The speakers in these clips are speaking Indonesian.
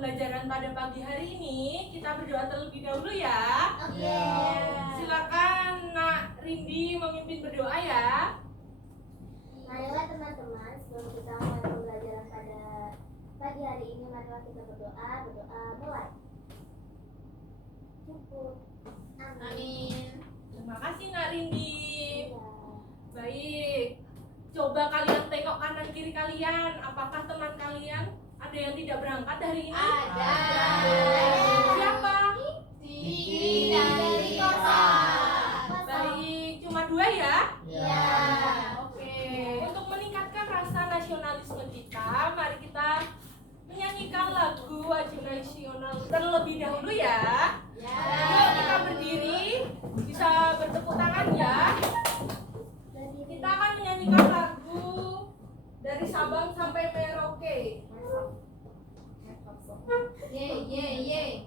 pembelajaran pada pagi hari ini, kita berdoa terlebih dahulu ya. Oke. Silakan Nak Rindi memimpin berdoa ya. Marilah teman-teman, sebelum kita mulai pembelajaran pada pagi hari ini, marilah kita berdoa. Berdoa mulai. Cukup. Amin. Terima kasih Nak Rindi. Iya. Baik, coba kalian tengok kanan kiri kalian. Apakah teman kalian ada yang tidak berangkat hari ini? Ada. Siapa? Didi dan Risa. Baik, cuma 2 ya? Ya. Oke. Untuk meningkatkan rasa nasionalisme kita, mari kita menyanyikan lagu wajib nasional terlebih dahulu ya. Ya. Yuk kita berdiri, bisa bertepuk tangan ya. Kita akan menyanyikan lagu dari Sabang sampai Merauke. Ye ye ye.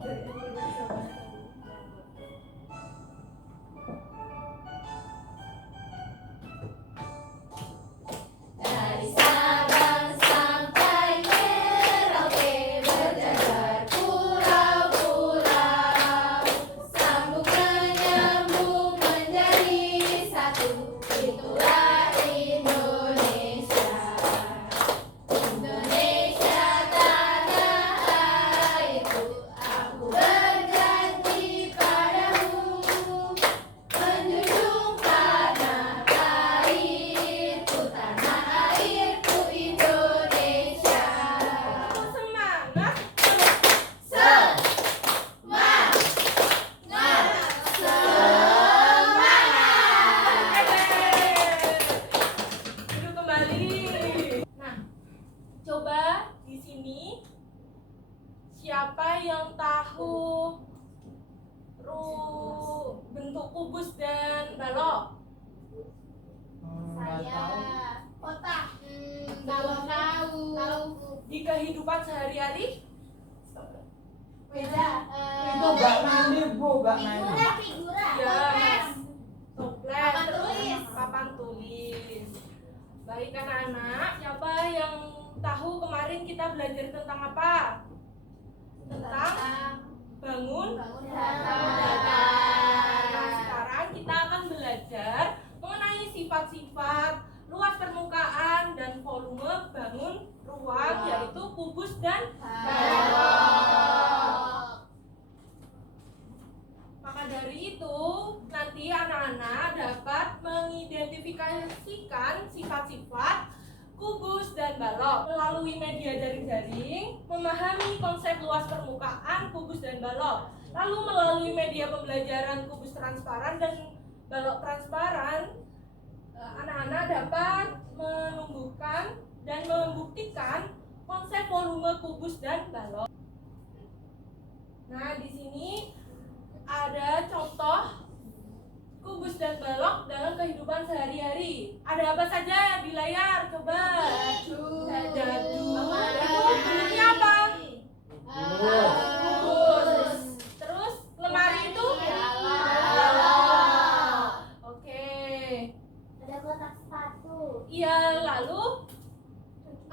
Dari Sabang sampai Merauke berjajar pulau-pulau, sambung menyambung menjadi satu, itulah Indonesia. Indonesia tanah airku, aku berjanji padamu, menjunjung tanah airku, tanah airku Indonesia. Semangat! Semangat, Duduk kembali. Nah, coba di sini siapa yang tahu bentuk kubus dan balok? Saya kotak. Kalau tahu. Di kehidupan sehari-hari? Beda. Itu gak mandi bu, gak mandi. Figura. Ya. Toples, Papan terus tulis. papan tulis. Baik anak-anak, siapa yang tahu kemarin kita belajar tentang apa? Tentang bangun. Nah, sekarang kita akan belajar mengenai sifat-sifat luas permukaan dan volume bangun ruang, yaitu kubus dan balok. Maka dari itu, nanti anak-anak dapat mengidentifikasikan sifat-sifat kubus dan balok melalui media daring-daring, memahami konsep luas permukaan, kubus dan balok. Lalu melalui media pembelajaran kubus transparan dan balok transparan, anak-anak dapat menumbuhkan dan membuktikan konsep volume kubus dan balok. Nah, di sini ada contoh kubus dan balok dalam kehidupan sehari-hari. Ada apa saja di layar? Coba. Dadu. Itu bentuknya apa? Kubus. Terus lemari itu? Balok. Oke. Ada kotak sepatu. Iya, lalu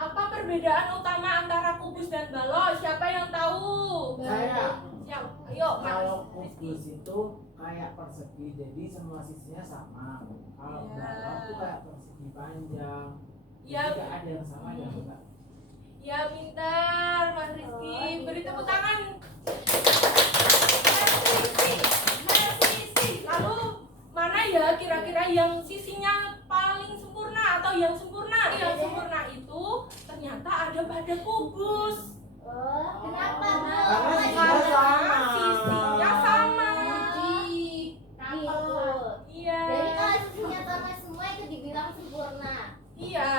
apa perbedaan utama antara kubus dan balok? Siapa yang tahu? Saya. Siap. Ayo, Mas. Kalau kubus itu kayak persegi, jadi semua sisinya sama. Kalau Iya. balok itu kayak persegi panjang. Iya. Jadi nggak ada yang sama dan enggak. Ya, pintar, Mas Rizky. Beri tepuk tangan. Lalu mana ya kira-kira yang sisinya paling sempurna atau yang sempurna? Yang sempurna itu ternyata ada pada kubus. Oh, kenapa bu? Karena sisinya Karena sama. sisinya sama. Gitu. Iya. Jadi kalau sisinya sama semua itu dibilang sempurna. Iya.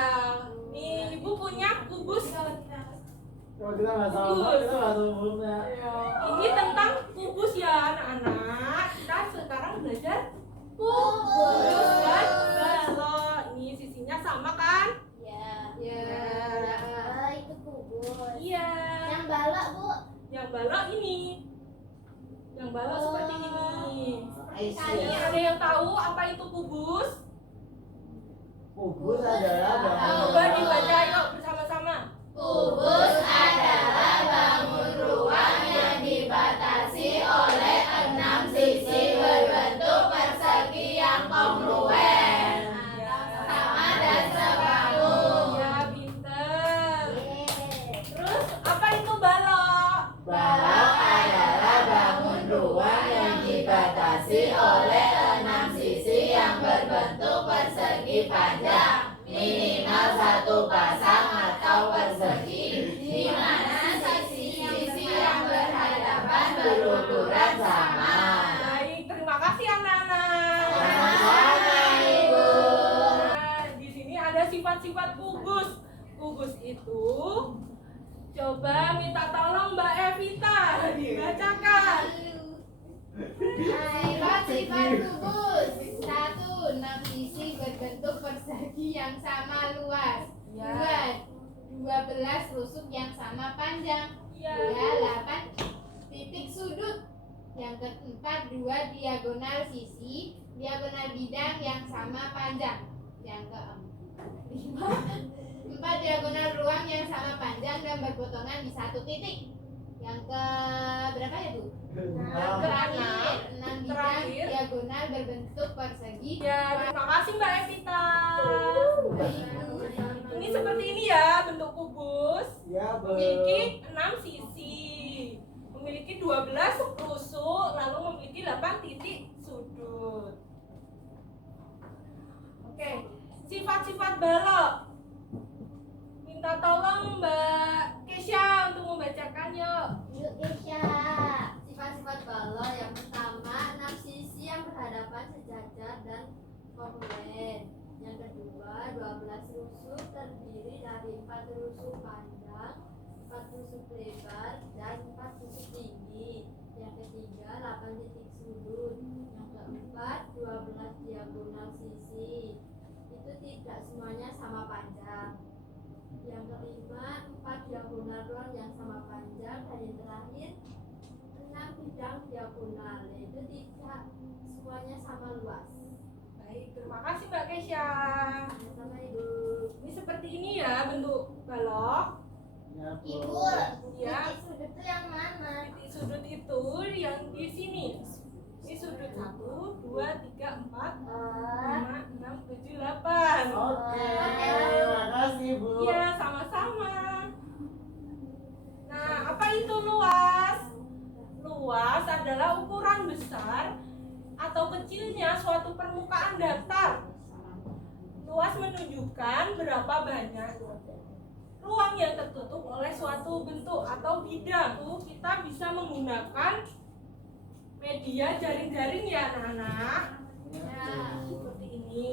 Nih, Ibu punya kubus. Kalau kita nggak sama, kita nggak sempurna. Ini tentang kubus ya, anak-anak. Kita sekarang belajar kubus dan balok. Ini sisinya sama kan? Ya. Ya. Oh, itu kubus. Iya. Yang balok bu. Yang balok ini. Yang balok seperti ini. Kali Ini ada yang tahu apa itu kubus? Kubus adalah Coba dibaca yuk bersama-sama. Kubus adalah bangun sifat-sifat kubus. Kubus itu, coba minta tolong Mbak Evita dibacakan. Sifat-sifat kubus. 1. 6 sisi berbentuk persegi yang sama luas. 2. 12 rusuk yang sama panjang. 3. 8 titik sudut. Yang keempat, 2 diagonal sisi, diagonal bidang yang sama panjang. Yang keempat, 4 diagonal ruang yang sama panjang dan berpotongan di satu titik. Yang ke berapa ya Bu? Terakhir, 6 bidang diagonal berbentuk persegi. Ya, terima kasih Mbak Evita. Ini seperti ini ya bentuk kubus. Ya, Memiliki 6 sisi. Memiliki 12 rusuk, lalu memiliki 8 titik sudut. Oke, sifat-sifat balok. Minta tolong Mbak Kesha untuk membacakan yuk. Yuk Kesha. Sifat-sifat balok yang pertama, 6 sisi yang berhadapan sejajar dan kongruent. Yang kedua, 12 rusuk terdiri dari 4 rusuk panjang, 4 rusuk lebar, dan 4 rusuk tinggi. Yang ketiga, 8 titik sudut. Yang keempat, 12 diagonal sisi. Itu tidak semuanya sama panjang. Yang kelima, 4 diagonal ruang yang sama panjang. Dan yang terakhir, 6 bidang diagonal. Itu tidak semuanya sama luas. Baik, terima kasih Mbak Kesha. Sama Ibu. Ini seperti ini ya bentuk balok. Ibu, Ya. titik sudut itu yang mana? Titik sudut itu yang di sini. Ini sudut 1, 2, 3, 4, 5, 6, 7, 8. Oke, terima kasih Bu. Iya, sama-sama. Nah, apa itu luas? Luas adalah ukuran besar atau kecilnya suatu permukaan datar. Luas menunjukkan berapa banyak ruang yang tertutup oleh suatu bentuk atau bidang. Kita bisa menggunakan media jaring-jaring ya anak-anak. Ya. Seperti ini.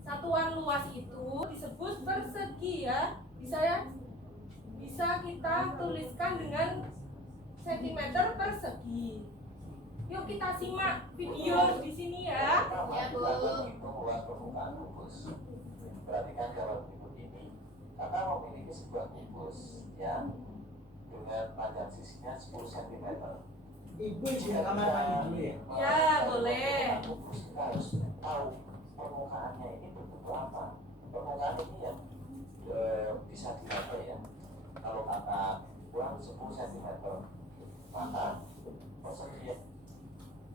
Satuan luas itu disebut persegi ya. Bisa ya? Bisa kita tuliskan dengan sentimeter persegi. Yuk kita simak video di sini ya. Ya, Bu. Menghitung luas permukaan kubus. Perhatikan gambar berikut ini. Kakak memiliki sebuah kubus ya dengan panjang sisinya 10 cm. Ibu juga kamar mandi dulu ya. Ya, boleh. Kubus kita harus tahu permukaannya ini berbentuk apa. Permukaan ini yang bisa dibaca ya. Kalau kakak kurang 10 cm, maka persegi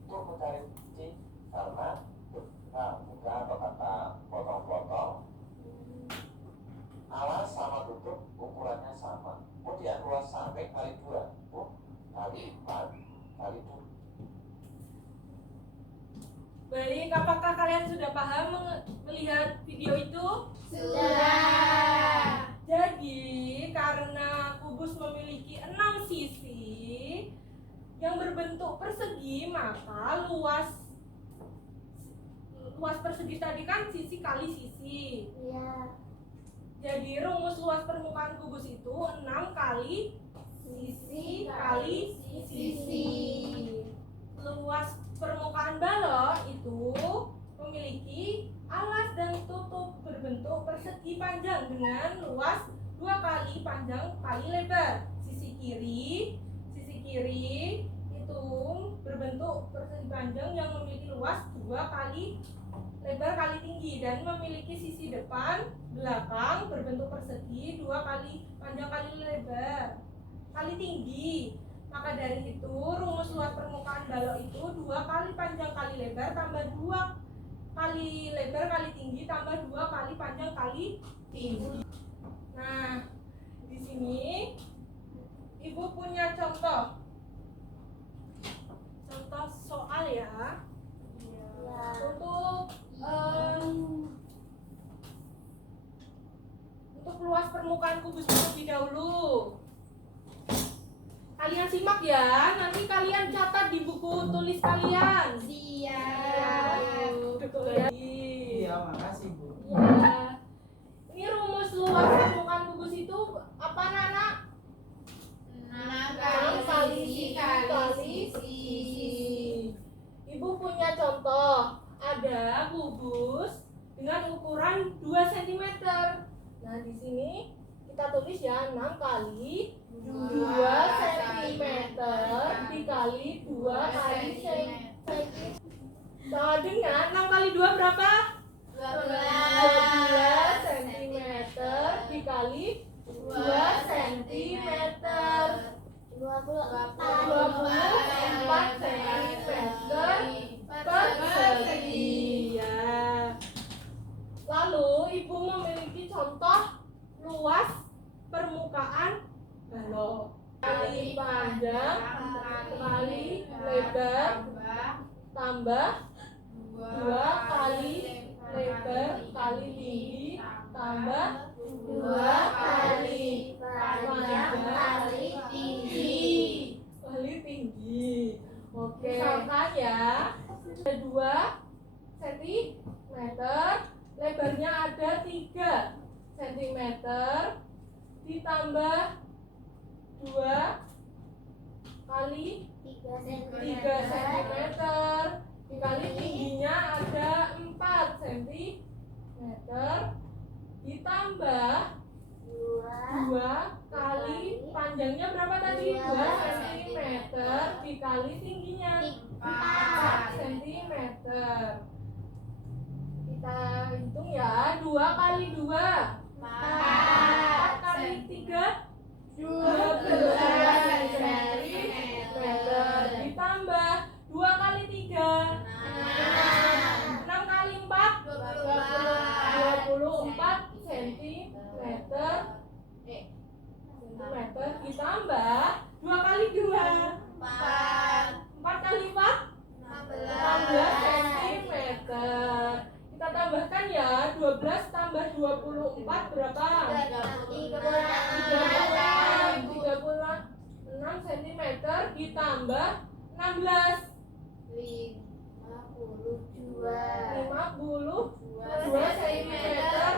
itu mencari titik karena buka atau kata potong-potong alas sama tutup ukurannya sama, kemudian luas sampai kali 2 kali 4 kali 2. Baik, apakah kalian sudah paham melihat video itu? Sudah. Jadi, karena kubus memiliki 6 sisi yang berbentuk persegi, maka luas persegi tadi kan sisi kali sisi. Iya. Jadi rumus luas permukaan kubus itu 6 kali sisi kali sisi. Luas permukaan balok itu memiliki alas dan tutup berbentuk persegi panjang dengan luas 2 kali panjang kali lebar. Sisi kiri itu berbentuk persegi panjang yang memiliki luas 2 kali lebar kali tinggi dan memiliki sisi depan belakang berbentuk persegi 2 kali panjang kali lebar kali tinggi. Maka dari itu rumus luas permukaan balok itu 2 kali panjang kali lebar tambah 2 kali lebar kali tinggi tambah 2 kali panjang kali tinggi. Nah, di sini Ibu punya contoh soal ya. Untuk luas permukaan kubus terlebih dahulu. Kalian simak ya, nanti kalian catat di buku tulis kalian. Siap. Betul ya. Terima kasih, Bu. Ya. Ini rumus luas permukaan kubus itu apa, Nana? 6 kali sisi. Ibu punya contoh. Ada kubus dengan ukuran 2 cm. Nah, di sini kita tulis ya 6 kali 2 cm dikali 2 kali cm. Sama dengan 6 kali 2 berapa? 12 cm dikali 2 cm. 24 cm persegi. Ya. Lalu ibu memiliki contoh luas permukaan balok. Kali panjang kali lebar tambah 2 kali lebar kali tinggi tambah 2 kali panjang kali tinggi. Oke. Misalkan ya, ada 2 cm, lebarnya ada 3 cm, ditambah 2 kali 3 cm, dikali tingginya ada 4 cm, ditambah 2 kali panjangnya berapa tadi? 2 cm dikali tingginya 4 cm. Kita hitung ya, 2 kali 2 4 kali 3 12 cm, ditambah 2 kali 3 6 kali 4 24 cm, ditambah 2 kali 2 4 kali 4 16 cm. Kita tambahkan ya, 12 tambah 24 berapa? 36 cm ditambah 16 52 cm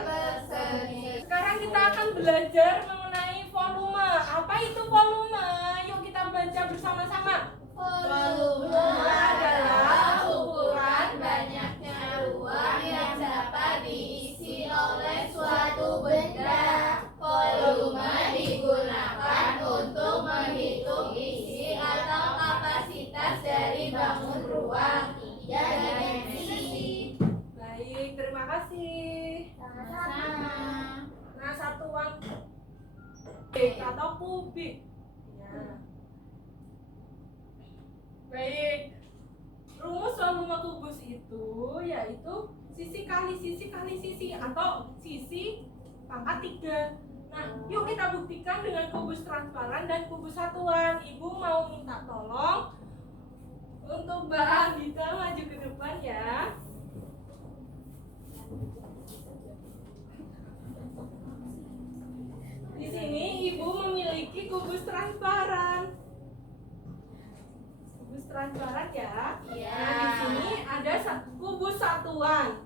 persegi. Sekarang kita akan belajar mengenai volume. Apa itu volume? Yuk kita baca bersama-sama. Volume adalah ukuran banyaknya ruang yang dapat diisi oleh suatu benda. Volume digunakan untuk menghitung isi atau kapasitas dari bangun ruang. Tiga dimensi. Baik, terima kasih. Sama-sama. Nah, satuan kubik atau kubik. Ya. Baik. Rumus volume kubus itu yaitu sisi kali sisi kali sisi atau sisi pangkat 3. Nah, yuk kita buktikan dengan kubus transparan dan kubus satuan. Ibu mau minta tolong untuk Mbak Andita maju ke depan ya. Di sini ibu memiliki kubus transparan. Kubus transparan ya. Iya. Nah, di sini ada kubus satuan.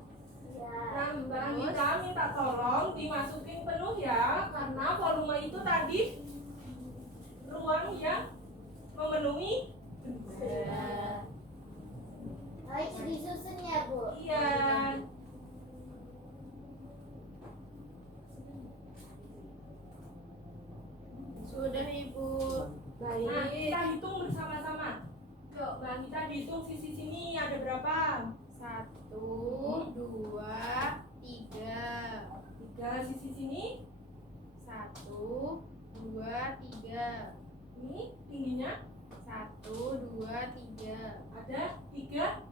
Nah, Mbak Andita minta tolong dimasukin penuh ya, karena volume itu tadi ruang yang memenuhi benda. Harus disusun ya, Bu. Iya. Sudah Ibu. Baik. Nah, kita hitung bersama-sama. Yuk, Mbak Andita dihitung sisi sini ada berapa? 1, 2, 3. 3 sisi sini. 1, 2, 3. Ini tingginya 1, 2, 3. ada 3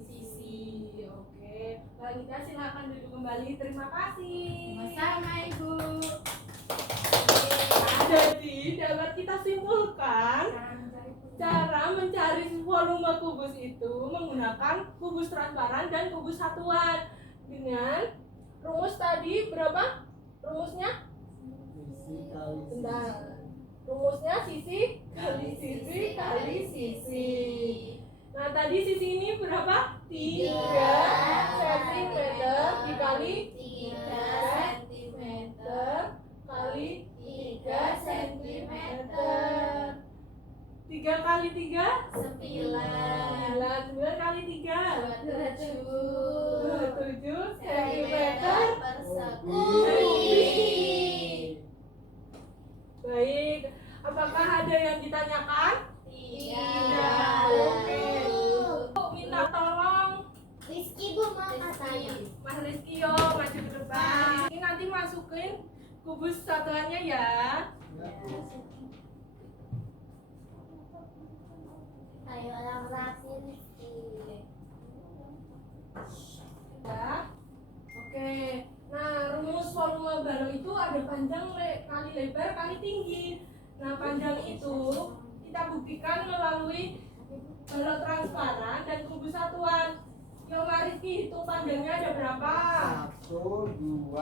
sisi. Oke. Mbak Andita silakan duduk kembali. Terima kasih. Sama-sama Ibu. Jadi dapat kita simpulkan cara mencari volume kubus itu menggunakan kubus transparan dan kubus satuan dengan rumus tadi berapa? Rumusnya? Bentar. Rumusnya sisi kali sisi kali sisi. Nah tadi sisi ini berapa? 3 cm ada yang ditanyakan? Tidak. Oke. Bu, minta tolong Rizky Bu mau katanya. Mas Rizky yo maju ke depan. Ini nanti masukin kubus satuannya ya. Ayo orang rapi Rizky. Ya. Oke. Nah, rumus volume balon itu ada panjang kali lebar kali tinggi. Nah, panjang itu kita buktikan melalui balon transparan dan kubus satuan. Yo, Mas Rizky hitung panjangnya ada berapa? 1, 2,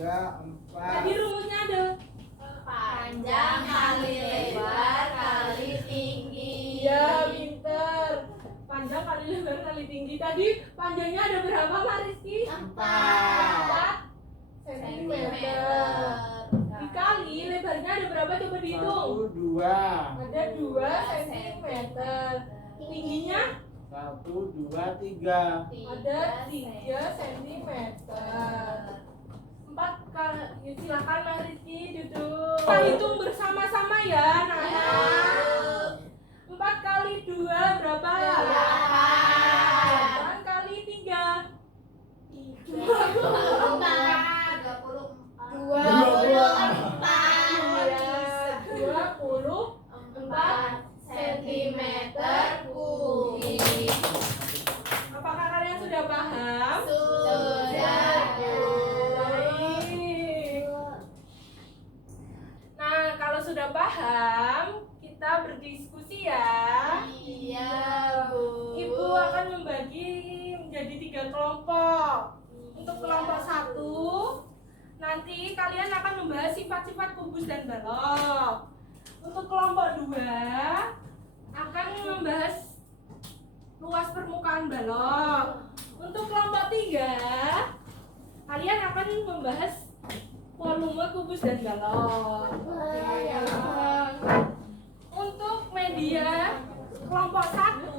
3, 4. Tadi rumusnya ada. Panjang kali lebar kali tinggi. Iya, pinter. Panjang kali lebar kali tinggi. Tadi panjangnya ada berapa, Mas Rizky? 4 sentimeter. Dikali lebarnya ada berapa? Coba dihitung. 1, 2. Ada 2 sentimeter. Tingginya 1, 2, 3. ada 3 sentimeter. 4 kali. Ya, silakan Mas Rizky duduk. Kita hitung bersama-sama ya, anak-anak. 4 kali 2 berapa? 8 kali 3 24 sentimeter kubik. Apakah kalian sudah paham? Sudah. Baik. Nah, kalau sudah paham, kita berdiskusi ya. Iya, Bu. Ibu akan membagi menjadi 3 kelompok. Untuk kelompok 1, nanti kalian akan membahas sifat-sifat kubus dan balok. Untuk kelompok 2, akan membahas luas permukaan balok. Untuk kelompok 3, kalian akan membahas volume kubus dan balok. Untuk media kelompok 1,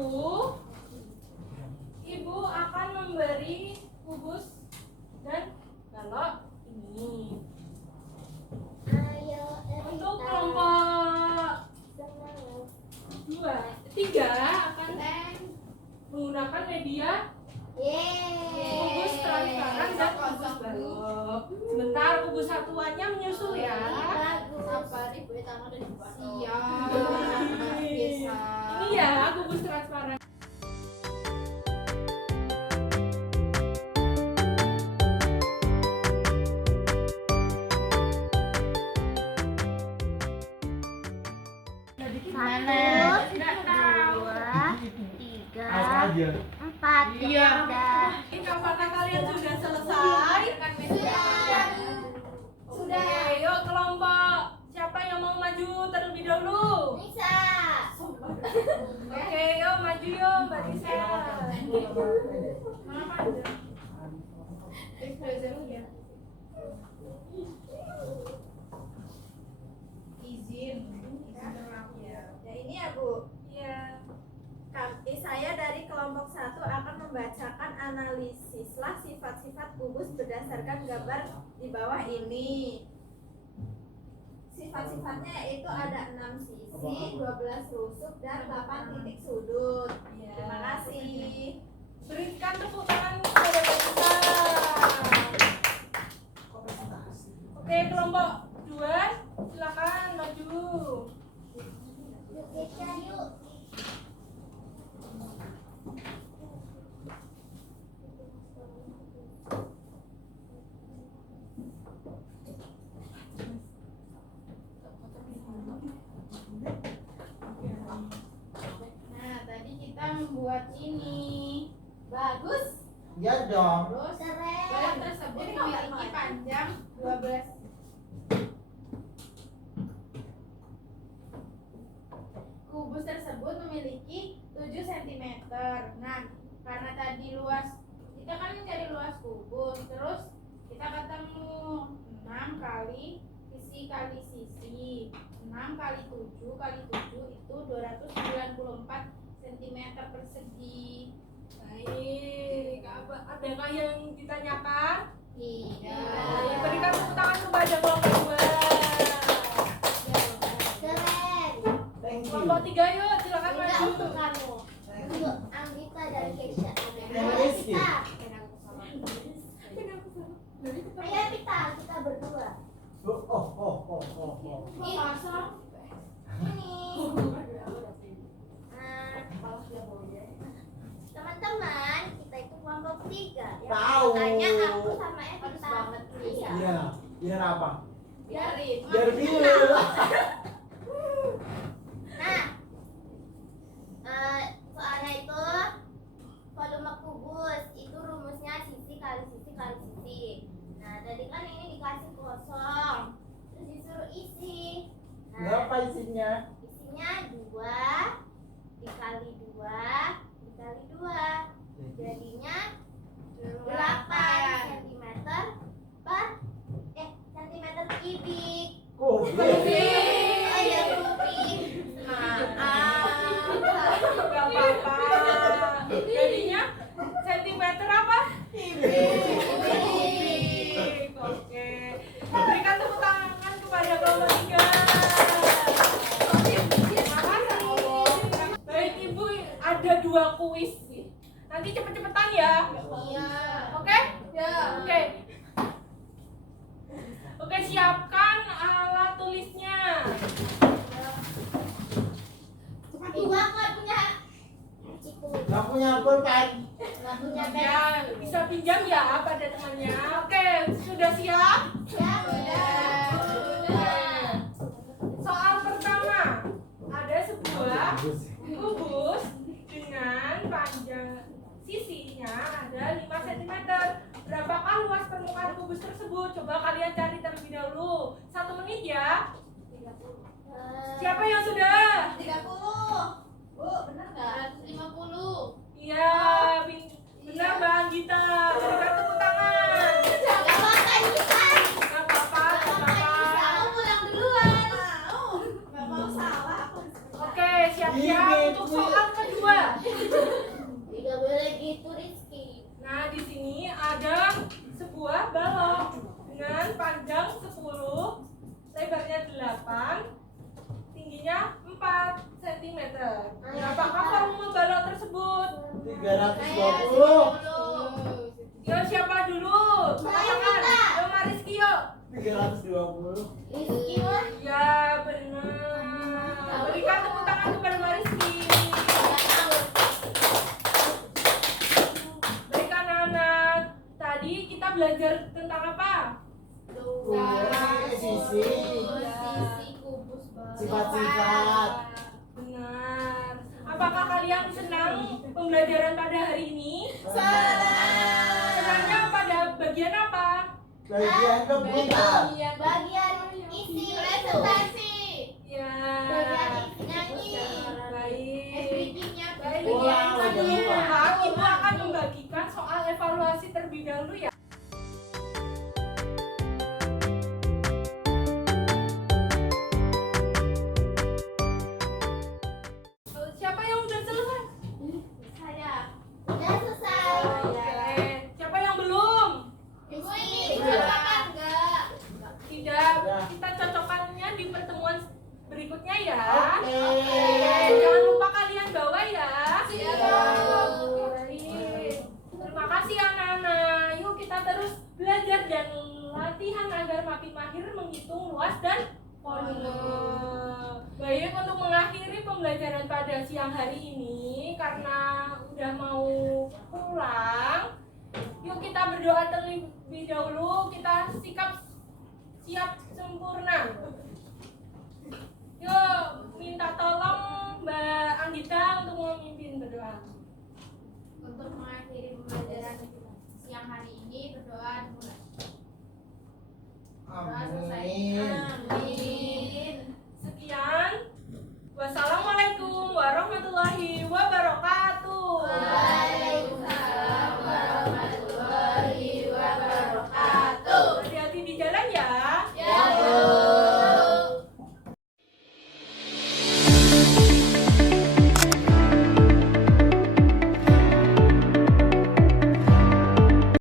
Ibu akan memberi kubus dan balok ini. Ayo Untuk kelompok 3 akan menggunakan media kubus transparan dan kubus balok. Sebentar, kubus satuannya menyusul ya. Sabar, Ibu, tangan dari depan. Ini ya kubus transparan. Aja. 4. Iya. Udah. Apakah kalian sudah selesai? Sudah. Yuk kelompok. Siapa yang mau maju terlebih dahulu? Bisa. Oke, yuk maju yuk Mbak Lisa. Izin berlaku ya. Ya ini ya, Bu. Iya. Saya dari kelompok 1 akan membacakan analisislah sifat-sifat kubus berdasarkan gambar di bawah ini. Sifat-sifatnya yaitu ada 6 sisi, 12 rusuk, dan 8 titik sudut. Terima kasih. Berikan tepuk tangan kepada Mbak Lisa. Oke, kelompok 2 silakan maju. Yuk kita yuk. Nah, tadi kita membuat ini. Bagus. Ya dong. Terus Keren. balon tersebut memiliki panjang 12. Kubus tersebut memiliki 7 cm. Nah, karena tadi luas, kita kan mencari luas kubus, terus kita ketemu 6 kali sisi kali sisi. 6 kali 7 kali 7 itu 294 cm persegi. Baik, adakah yang ditanyakan? Tidak. Baik, berikan tepuk tangan kepada kelompok 2. Keren. 3 yuk, silakan Enggak maju. untuk kamu. Untuk Anggita dan Keisha. Yang Rizky. Ayo kita berdua. Ini. Teman-teman, kita itu kelompok 3. Tahu. Tanya aku sama Evita. Harus banget. Iya. Iya, biar apa? Biarin. Biar deal. Nah, soalnya itu volume kubus itu rumusnya sisi kali sisi kali sisi. Nah, tadi kan ini dikasih kosong, terus disuruh isi. Nah, Berapa isinya? isinya 2 dikali 2 dikali 2, jadinya 8 cm per centimeter kubik. Oh iya, kubik. Gak apa-apa. Jadinya sentimeter apa? Kubik. Oke. Berikan tepuk tangan kepada kelompok 3. Baik Ibu, ada 2 kuis sih. Nanti cepet-cepetan ya. Iya. Oke? Ya. Oke. Oke, siapkan alat tulisnya. Ibu aku nggak punya cipu, Gak punya pulpen. nggak punya pen. Ya, bisa pinjam ya pada temannya. Oke, sudah siap? Ya Oke. Soal pertama, ada sebuah kubus dengan panjang sisinya ada 5 cm. Berapakah luas permukaan kubus tersebut? Coba kalian cari terlebih dahulu. 1 menit ya. Siapa yang sudah? 30. Bu, benar nggak? 150. Iya, benar Mbak Anggita. Berikan tepuk tangan. Nggak apa-apa Nisa. Nggak apa-apa, nggak apa-apa. Aku pulang duluan. Nggak mau salah aku. Oke, siap-siap untuk soal kedua. Tidak boleh gitu Rizky. Nah, di sini ada sebuah balok dengan panjang 10, lebarnya 8, tingginya 4 cm. Apakah volume balok tersebut? 320. Yo, siapa dulu? Katakan. Yo, Mariski yuk. 320. Rizky mah. Ya, benar. Berikan tepuk tangan kepada Mariski. Baik anak-anak, tadi kita belajar tentang apa? Sisi. Sisi kubus balok. Sifat-sifat. Benar. Apakah kalian senang pembelajaran pada hari ini? Senangnya pada bagian apa? Bagian kebutuhan. Bagian isi presentasi. Ya. Bagian isi nyanyi. Baik. SPG-nya Baik. Wow, jangan lupa. Ibu akan membagikan soal evaluasi terlebih dahulu ya. Siapa yang udah selesai? saya. Udah selesai. Oke. Siapa yang belum? Ibu ini cocokkan enggak? Tidak. Sudah. Kita cocokkannya di pertemuan berikutnya ya. Oke. Jangan lupa kalian bawa ya. Siap. Baik. Terima kasih anak-anak. Yuk kita terus belajar dan latihan agar makin mahir menghitung luas dan volume. Baik, untuk mengakhiri pembelajaran pada siang hari ini karena udah mau pulang, yuk kita berdoa terlebih dahulu. Kita siap sempurna. Yuk minta tolong Mbak Anggita untuk memimpin berdoa. Untuk mengakhiri pembelajaran siang hari ini berdoa dimulai. Doa selesai. Amin. Amin.